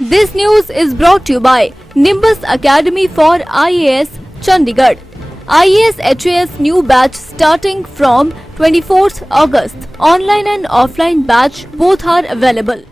This news is brought to you by Nimbus Academy for IAS, Chandigarh. IAS HAS new batch starting from 24th August. Online and offline batch both are available.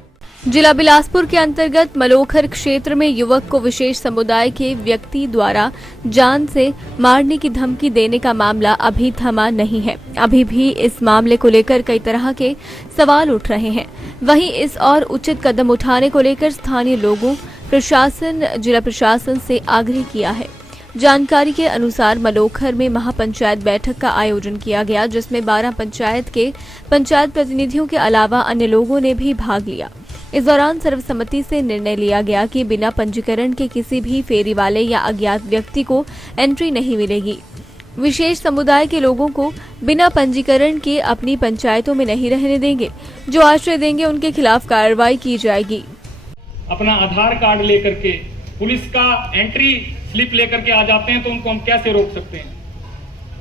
जिला बिलासपुर के अंतर्गत मलोखर क्षेत्र में युवक को विशेष समुदाय के व्यक्ति द्वारा जान से मारने की धमकी देने का मामला अभी थमा नहीं है। अभी भी इस मामले को लेकर कई तरह के सवाल उठ रहे हैं। वहीं इस और उचित कदम उठाने को लेकर स्थानीय लोगों, प्रशासन, जिला प्रशासन से आग्रह किया है। जानकारी के अनुसार मलोखर में महापंचायत बैठक का आयोजन किया गया, जिसमें 12 पंचायत के पंचायत प्रतिनिधियों के अलावा अन्य लोगों ने भी भाग लिया। इस दौरान सर्वसम्मति से निर्णय लिया गया कि बिना पंजीकरण के किसी भी फेरी वाले या अज्ञात व्यक्ति को एंट्री नहीं मिलेगी। विशेष समुदाय के लोगों को बिना पंजीकरण के अपनी पंचायतों में नहीं रहने देंगे। जो आश्रय देंगे उनके खिलाफ कार्रवाई की जाएगी। अपना आधार कार्ड लेकर के पुलिस का एंट्री स्लिप लेकर के आ जाते हैं तो उनको हम कैसे रोक सकते हैं?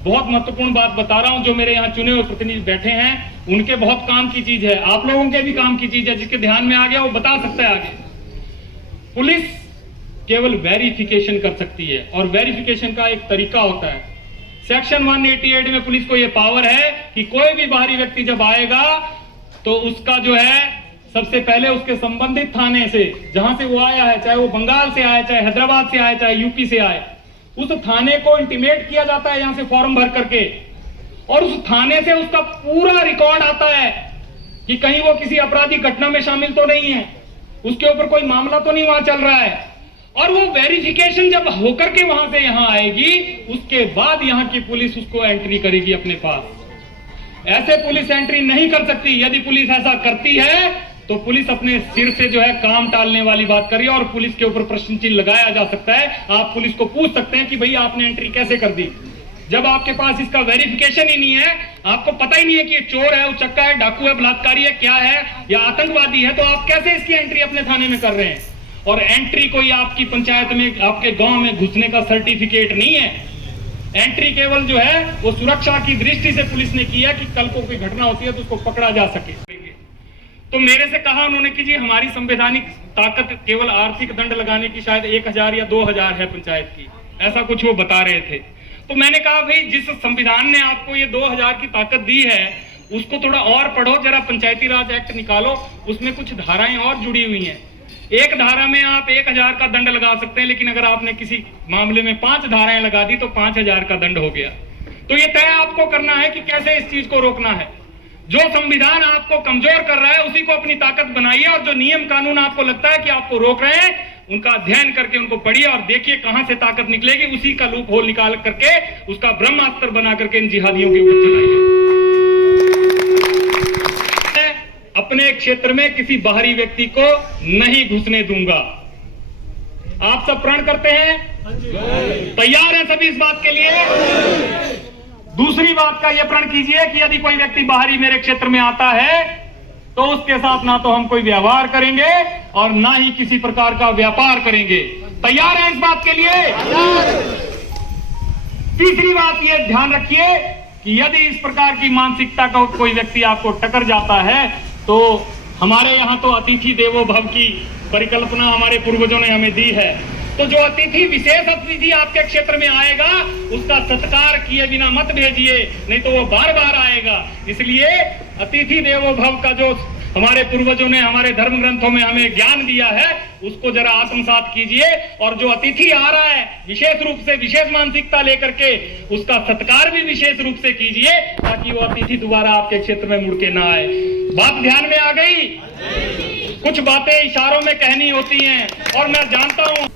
बहुत महत्वपूर्ण बात बता रहा हूं, जो मेरे यहाँ चुने हुए प्रतिनिधि बैठे हैं उनके बहुत काम की चीज है, आप लोगों के भी काम की चीज है। जिसके ध्यान में आ गया वो बता सकता है आगे। पुलिस केवल वेरिफिकेशन कर सकती है और वेरिफिकेशन का एक तरीका होता है। सेक्शन 188 में पुलिस को यह पावर है कि कोई भी बाहरी व्यक्ति जब आएगा तो उसका जो है सबसे पहले उसके संबंधित थाने से, जहां से वो आया है, चाहे वो बंगाल से आए, चाहे हैदराबाद से आए, चाहे यूपी से आए, उस थाने को इंटीमेट किया जाता है यहां से फॉर्म भर करके, और उस थाने से उसका पूरा रिकॉर्ड आता है कि कहीं वो किसी आपराधिक घटना में शामिल तो नहीं है, उसके ऊपर कोई मामला तो नहीं वहां चल रहा है। और वो वेरिफिकेशन जब होकर के वहां से यहां आएगी, उसके बाद यहां की पुलिस उसको एंट्री करेगी अपने पास। ऐसे पुलिस एंट्री नहीं कर सकती। यदि पुलिस ऐसा करती है तो पुलिस अपने सिर से जो है काम टालने वाली बात कर रही है और पुलिस के ऊपर प्रश्न चिन्ह लगाया जा सकता है। आप पुलिस को पूछ सकते हैं कि भाई आपने एंट्री कैसे कर दी, जब आपके पास इसका वेरिफिकेशन ही नहीं है, आपको पता ही नहीं है कि ये चोर है, उचक्का है, डाकू है, बलात्कारी है, क्या है, या आतंकवादी है, तो आप कैसे इसकी एंट्री अपने थाने में कर रहे हैं? और एंट्री कोई आपकी पंचायत में, आपके गांव में घुसने का सर्टिफिकेट नहीं है। एंट्री केवल जो है वो सुरक्षा की दृष्टि से पुलिस ने किया कि कल को कोई घटना होती है तो उसको पकड़ा जा सके। तो मेरे से कहा उन्होंने कि जी हमारी संवैधानिक ताकत केवल आर्थिक दंड लगाने की शायद 1000 या 2000 है पंचायत की, ऐसा कुछ वो बता रहे थे। तो मैंने कहा भाई जिस संविधान ने आपको ये 2000 की ताकत दी है उसको थोड़ा और पढ़ो, जरा पंचायती राज एक्ट निकालो, उसमें कुछ धाराएं और जुड़ी हुई हैं। एक धारा में आप 1000 का दंड लगा सकते हैं, लेकिन अगर आपने किसी मामले में 5 धाराएं लगा दी तो 5000 का दंड हो गया। तो ये तय आपको करना है कि कैसे इस चीज को रोकना है। जो संविधान आपको कमजोर कर रहा है उसी को अपनी ताकत बनाइए, और जो नियम कानून आपको लगता है कि आपको रोक रहे हैं उनका अध्ययन करके उनको पढ़िए और देखिए कहां से ताकत निकलेगी। उसी का लूप होल निकाल करके उसका ब्रह्मास्त्र बना करके इन जिहादियों के ऊपर चलाइए। अपने क्षेत्र में किसी बाहरी व्यक्ति को नहीं घुसने दूंगा। आप सब प्रण करते हैं? तैयार हैं सभी इस बात के लिए? दूसरी बात का यह प्रण कीजिए कि यदि कोई व्यक्ति बाहरी मेरे क्षेत्र में आता है तो उसके साथ ना तो हम कोई व्यवहार करेंगे और ना ही किसी प्रकार का व्यापार करेंगे। तैयार है इस बात के लिए? तीसरी बात यह ध्यान रखिए कि यदि इस प्रकार की मानसिकता का कोई व्यक्ति आपको टकर जाता है तो हमारे यहां तो अतिथि देवो भव की परिकल्पना हमारे पूर्वजों ने हमें दी है। तो जो अतिथि, विशेष अतिथि आपके क्षेत्र में आएगा उसका सत्कार किए बिना मत भेजिए, नहीं तो वो बार बार आएगा। इसलिए अतिथि देवो भव का जो हमारे पूर्वजों ने हमारे धर्म ग्रंथों में हमें ज्ञान दिया है उसको जरा आत्मसात कीजिए, और जो अतिथि आ रहा है विशेष रूप से विशेष मानसिकता लेकर के उसका सत्कार भी विशेष रूप से कीजिए, ताकि वो अतिथि दोबारा आपके क्षेत्र में मुड़ के ना आए। बात ध्यान में आ गई? कुछ बातें इशारों में कहनी होती हैं और मैं जानता हूं।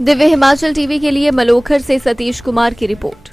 दिव्य हिमाचल टीवी के लिए मलोखर से सतीश कुमार की रिपोर्ट।